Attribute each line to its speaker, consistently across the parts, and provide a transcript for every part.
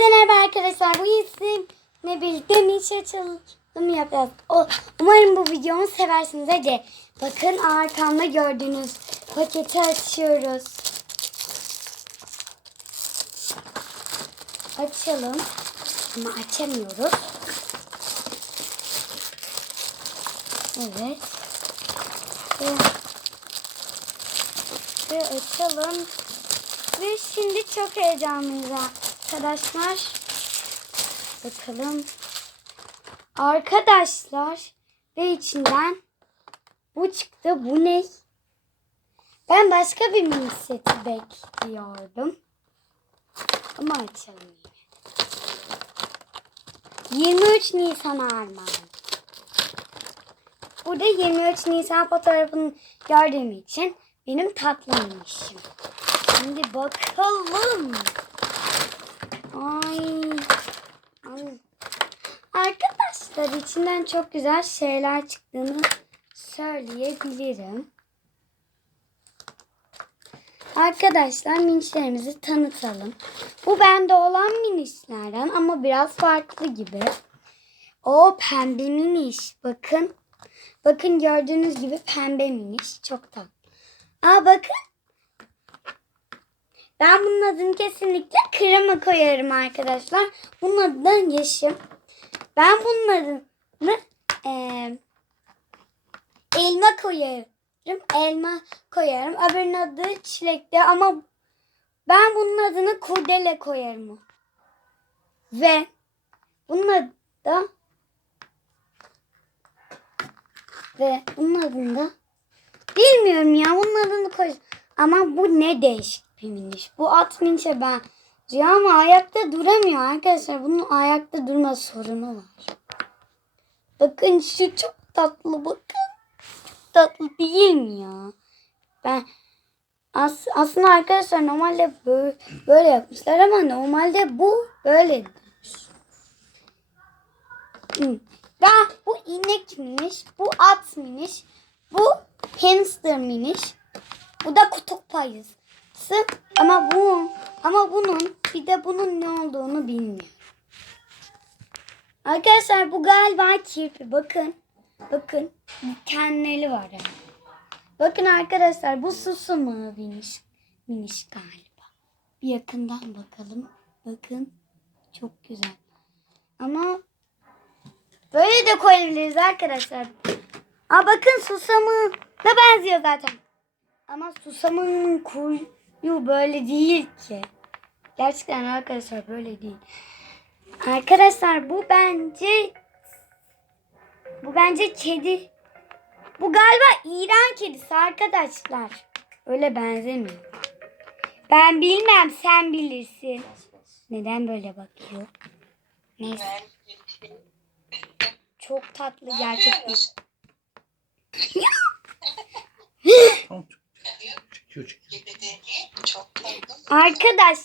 Speaker 1: Merhaba arkadaşlar. Bu isimle birlikte niş açılımı yapacağız. O, umarım bu videomu seversiniz. Hadi bakın arkamda gördüğünüz paketi açıyoruz. Açalım. Ama açamıyoruz. Evet. Ve, ve açalım. Ve şimdi çok heyecanlıyız arkadaşlar. Bakalım. Arkadaşlar ve içinden bu çıktı. Bu ne? Ben başka bir mini seti bekliyordum. Ama açalım yine. 23 Nisan armağan. Burada 23 Nisan fotoğrafını gördüğüm için benim tatlıymışım. Şimdi bakalım. Ay. Ay. Arkadaşlar içinden çok güzel şeyler çıktığını söyleyebilirim. Arkadaşlar minişlerimizi tanıtalım. Bu bende olan minişlerden ama biraz farklı gibi. O pembe miniş. Bakın. Bakın gördüğünüz gibi pembe miniş. Çok tatlı. Aa bakın. Ben bunun adını kesinlikle krema koyarım arkadaşlar. Bunun adı da yeşim. Ben bunun adını eee, elma koyarım. Elma koyarım. Öbürünün adı çilekli ama ben bunun adını kurdele koyarım. Ve bunun adı da ve bunun adını da bilmiyorum ya bunun adını koy. Ama bu ne değişik bir. Bu at minişe benziyor ama ayakta duramıyor arkadaşlar. Bunun ayakta durma sorunu var. Bakın şu çok tatlı bakın. Çok tatlı değil mi ya? Ben as, aslında arkadaşlar normalde böyle, böyle yapmışlar ama normalde bu. Hmm. Ben bu inek miniş, bu at miniş, bu hamster miniş, bu da kutup ayısı. Ama bu ama bunun bir de bunun ne olduğunu bilmiyorum. Arkadaşlar bu galiba kirpi. Bakın. Bakın. Dikenleri var yani. Bakın arkadaşlar bu susu mu miniş, miniş galiba. Bir yakından bakalım. Bakın. Çok güzel. Ama böyle de koyabiliriz arkadaşlar. Aa bakın susamı da benziyor zaten. Ama susamın kuyu böyle değil ki. Gerçekten arkadaşlar böyle değil. Arkadaşlar bu bence bu bence kedi. Bu galiba İran kedisi arkadaşlar. Öyle benzemiyor. Ben bilmem sen bilirsin. Neden böyle bakıyor? Neyse. Çok tatlı gerçekten.
Speaker 2: Tamam. Çekiyor çekiyor.
Speaker 1: Arkadaş.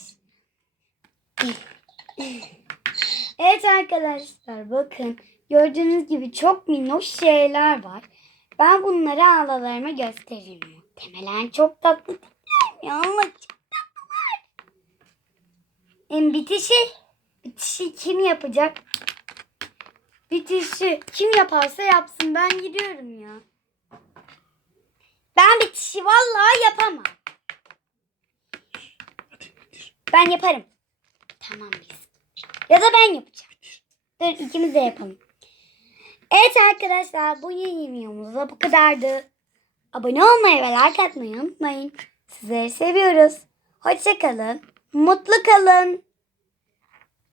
Speaker 1: Evet arkadaşlar bakın. Gördüğünüz gibi çok minnoş şeyler var. Ben bunları ağlalarıma göstereyim. Muhtemelen çok tatlı? Ama çok tatlılar. Em, bitişi, bitişi kim yapacak? Bitişi kim yaparsa yapsın. Ben gidiyorum ya. Ben bitişi vallahi yapamam. Ben yaparım. Tamam biz. Ya da ben yapacağım. Dur ikimiz de yapalım. Evet arkadaşlar bu yeni videomuz da bu kadardı. Abone olmayı ve like atmayı unutmayın. Sizleri seviyoruz. Hoşçakalın. Mutlu kalın.